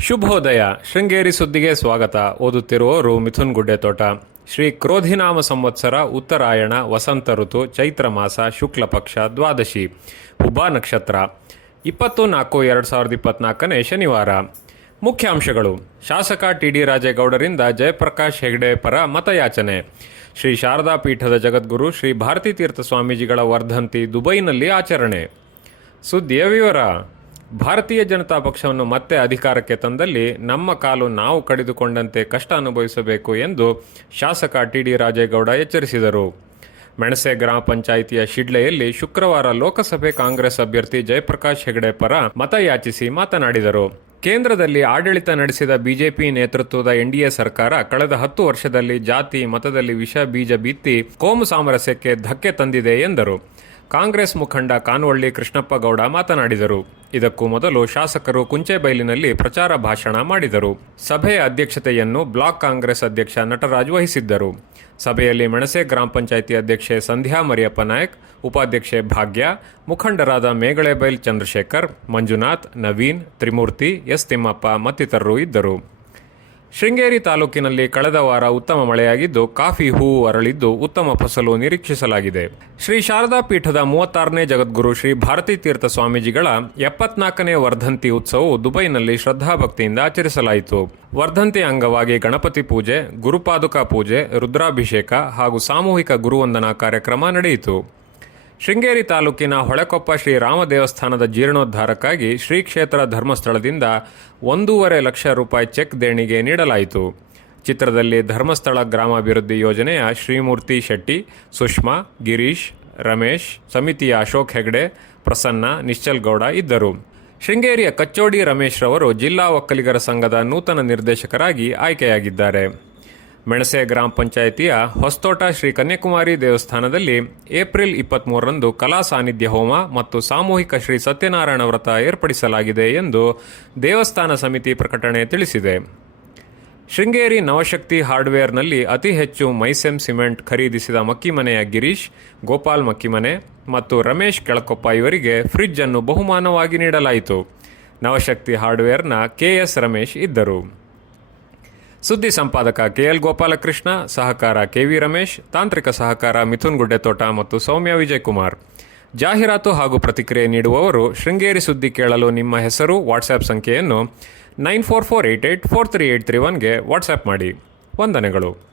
ಶುಭೋದಯ. ಶೃಂಗೇರಿ ಸುದ್ದಿಗೆ ಸ್ವಾಗತ. ಓದುತ್ತಿರುವವರು ಮಿಥುನ್ ಗುಡ್ಡೆತೋಟ. ಶ್ರೀ ಕ್ರೋಧಿನಾಮ ಸಂವತ್ಸರ, ಉತ್ತರಾಯಣ, ವಸಂತ ಋತು, ಚೈತ್ರ ಮಾಸ, ಶುಕ್ಲ ಪಕ್ಷ, ದ್ವಾದಶಿ, ಉಭಾ ನಕ್ಷತ್ರ. ಇಪ್ಪತ್ತು ನಾಲ್ಕು, ಎರಡು ಸಾವಿರದ ಇಪ್ಪತ್ನಾಲ್ಕನೇ ಶನಿವಾರ. ಮುಖ್ಯಾಂಶಗಳು. ಶಾಸಕ ಟಿ ಡಿ ರಾಜೇಗೌಡರಿಂದ ಜಯಪ್ರಕಾಶ್ ಹೆಗ್ಡೆ ಪರ ಮತಯಾಚನೆ. ಶ್ರೀ ಶಾರದಾ ಪೀಠದ ಜಗದ್ಗುರು ಶ್ರೀ ಭಾರತೀ ತೀರ್ಥ ಸ್ವಾಮೀಜಿಗಳ ವರ್ಧಂತಿ ದುಬೈನಲ್ಲಿ ಆಚರಣೆ. ಸುದ್ದಿಯ ವಿವರ. ಭಾರತೀಯ ಜನತಾ ಪಕ್ಷವನ್ನು ಮತ್ತೆ ಅಧಿಕಾರಕ್ಕೆ ತಂದಲ್ಲಿ ನಮ್ಮ ಕಾಲು ನಾವು ಕಡಿದುಕೊಂಡಂತೆ ಕಷ್ಟ ಅನುಭವಿಸಬೇಕು ಎಂದು ಶಾಸಕ ಟಿ ಡಿ ರಾಜೇಗೌಡ ಎಚ್ಚರಿಸಿದರು. ಮೆಣಸೆ ಗ್ರಾಮ ಪಂಚಾಯಿತಿಯ ಶಿಡ್ಲೆಯಲ್ಲಿ ಶುಕ್ರವಾರ ಲೋಕಸಭೆ ಕಾಂಗ್ರೆಸ್ ಅಭ್ಯರ್ಥಿ ಜಯಪ್ರಕಾಶ್ ಹೆಗಡೆ ಪರ ಮತಯಾಚಿಸಿ ಮಾತನಾಡಿದರು. ಕೇಂದ್ರದಲ್ಲಿ ಆಡಳಿತ ನಡೆಸಿದ ಬಿಜೆಪಿ ನೇತೃತ್ವದ ಎನ್ಡಿಎ ಸರ್ಕಾರ ಕಳೆದ ಹತ್ತು ವರ್ಷದಲ್ಲಿ ಜಾತಿ ಮತದಲ್ಲಿ ವಿಷ ಬೀಜ ಬಿತ್ತಿ ಕೋಮು ಸಾಮರಸ್ಯಕ್ಕೆ ಧಕ್ಕೆ ತಂದಿದೆ ಎಂದರು. ಕಾಂಗ್ರೆಸ್ ಮುಖಂಡ ಕಾನ್ವಳ್ಳಿ ಕೃಷ್ಣಪ್ಪ ಗೌಡ ಮಾತನಾಡಿದರು. ಇದಕ್ಕೂ ಮೊದಲು ಶಾಸಕರು ಕುಂಚೆಬೈಲಿನಲ್ಲಿ ಪ್ರಚಾರ ಭಾಷಣ ಮಾಡಿದರು. ಸಭೆಯ ಅಧ್ಯಕ್ಷತೆಯನ್ನು ಬ್ಲಾಕ್ ಕಾಂಗ್ರೆಸ್ ಅಧ್ಯಕ್ಷ ನಟರಾಜ್ ವಹಿಸಿದ್ದರು. ಸಭೆಯಲ್ಲಿ ಮೆಣಸೆ ಗ್ರಾಮ ಪಂಚಾಯಿತಿ ಅಧ್ಯಕ್ಷೆ ಸಂಧ್ಯಾ ಮರಿಯಪ್ಪ ನಾಯಕ್, ಉಪಾಧ್ಯಕ್ಷೆ ಭಾಗ್ಯ, ಮುಖಂಡರಾದ ಮೇಗಳೆಬೈಲ್ ಚಂದ್ರಶೇಖರ್, ಮಂಜುನಾಥ್, ನವೀನ್, ತ್ರಿಮೂರ್ತಿ, ಎಸ್ ತಿಮ್ಮಪ್ಪ ಮತ್ತಿತರರು ಇದ್ದರು. ಶೃಂಗೇರಿ ತಾಲೂಕಿನಲ್ಲಿ ಕಳೆದ ವಾರ ಉತ್ತಮ ಮಳೆಯಾಗಿದ್ದು, ಕಾಫಿ ಹೂವು ಅರಳಿದ್ದು ಉತ್ತಮ ಫಸಲು ನಿರೀಕ್ಷಿಸಲಾಗಿದೆ. ಶ್ರೀ ಶಾರದಾ ಪೀಠದ ಮೂವತ್ತಾರನೇ ಜಗದ್ಗುರು ಶ್ರೀ ಭಾರತೀ ತೀರ್ಥ ಸ್ವಾಮೀಜಿಗಳ ಎಪ್ಪತ್ನಾಲ್ಕನೇ ವರ್ಧಂತಿ ಉತ್ಸವವು ದುಬೈನಲ್ಲಿ ಶ್ರದ್ಧಾಭಕ್ತಿಯಿಂದ ಆಚರಿಸಲಾಯಿತು. ವರ್ಧಂತಿ ಅಂಗವಾಗಿ ಗಣಪತಿ ಪೂಜೆ, ಗುರುಪಾದುಕಾ ಪೂಜೆ, ರುದ್ರಾಭಿಷೇಕ ಹಾಗೂ ಸಾಮೂಹಿಕ ಗುರುವಂದನಾ ಕಾರ್ಯಕ್ರಮ ನಡೆಯಿತು. ಶೃಂಗೇರಿ ತಾಲೂಕಿನ ಹೊಳೆಕೊಪ್ಪ ಶ್ರೀ ರಾಮ ದೇವಸ್ಥಾನದ ಜೀರ್ಣೋದ್ಧಾರಕ್ಕಾಗಿ ಶ್ರೀ ಕ್ಷೇತ್ರ ಧರ್ಮಸ್ಥಳದಿಂದ ಒಂದೂವರೆ ಲಕ್ಷ ರೂಪಾಯಿ ಚೆಕ್ ದೇಣಿಗೆ ನೀಡಲಾಯಿತು. ಚಿತ್ರದಲ್ಲಿ ಧರ್ಮಸ್ಥಳ ಗ್ರಾಮಾಭಿವೃದ್ಧಿ ಯೋಜನೆಯ ಶ್ರೀಮೂರ್ತಿ ಶೆಟ್ಟಿ, ಸುಷ್ಮಾ, ಗಿರೀಶ್, ರಮೇಶ್ ಸಮಿತಿಯ ಅಶೋಕ್ ಹೆಗ್ಡೆ, ಪ್ರಸನ್ನ, ನಿಶ್ಚಲ್ ಗೌಡ ಇದ್ದರು. ಶೃಂಗೇರಿಯ ಕಚ್ಚೋಡಿ ರಮೇಶ್ ರವರು ಜಿಲ್ಲಾ ಒಕ್ಕಲಿಗರ ಸಂಘದ ನೂತನ ನಿರ್ದೇಶಕರಾಗಿ ಆಯ್ಕೆಯಾಗಿದ್ದಾರೆ. ಮೆಣಸೆ ಗ್ರಾಮ ಪಂಚಾಯಿತಿಯ ಹೊಸ್ತೋಟ ಶ್ರೀ ಕನ್ಯಾಕುಮಾರಿ ದೇವಸ್ಥಾನದಲ್ಲಿ ಏಪ್ರಿಲ್ ಇಪ್ಪತ್ತ್ಮೂರರಂದು ಕಲಾ ಸಾನ್ನಿಧ್ಯ ಹೋಮ ಮತ್ತು ಸಾಮೂಹಿಕ ಶ್ರೀ ಸತ್ಯನಾರಾಯಣ ವ್ರತ ಏರ್ಪಡಿಸಲಾಗಿದೆ ಎಂದು ದೇವಸ್ಥಾನ ಸಮಿತಿ ಪ್ರಕಟಣೆ ತಿಳಿಸಿದೆ. ಶೃಂಗೇರಿ ನವಶಕ್ತಿ ಹಾರ್ಡ್ವೇರ್ನಲ್ಲಿ ಅತಿ ಹೆಚ್ಚು ಮೈಸೆಮ್ ಸಿಮೆಂಟ್ ಖರೀದಿಸಿದ ಮಕ್ಕಿಮನೆಯ ಗಿರೀಶ್, ಗೋಪಾಲ್ ಮಕ್ಕಿಮನೆ ಮತ್ತು ರಮೇಶ್ ಕೆಳಕೊಪ್ಪ ಇವರಿಗೆ ಫ್ರಿಡ್ಜ್ ಅನ್ನು ಬಹುಮಾನವಾಗಿ ನೀಡಲಾಯಿತು. ನವಶಕ್ತಿ ಹಾರ್ಡ್ವೇರ್ನ ಕೆಎಸ್ ರಮೇಶ್ ಇದ್ದರು. ಸುದ್ದಿ ಸಂಪಾದಕ ಕೆಎಲ್ ಗೋಪಾಲಕೃಷ್ಣ, ಸಹಕಾರ ಕೆ ವಿ ರಮೇಶ್, ತಾಂತ್ರಿಕ ಸಹಕಾರ ಮಿಥುನ್ ಗುಡ್ಡೆತೋಟ ಮತ್ತು ಸೌಮ್ಯ ವಿಜಯಕುಮಾರ್. ಜಾಹೀರಾತು ಹಾಗೂ ಪ್ರತಿಕ್ರಿಯೆ ನೀಡುವವರು ಶೃಂಗೇರಿ ಸುದ್ದಿ ಕೇಳಲು ನಿಮ್ಮ ಹೆಸರು, ವಾಟ್ಸ್ಆ್ಯಪ್ ಸಂಖ್ಯೆಯನ್ನು nine four four eight eight four three eight three ಒನ್ಗೆ WhatsApp ಮಾಡಿ. ವಂದನೆಗಳು.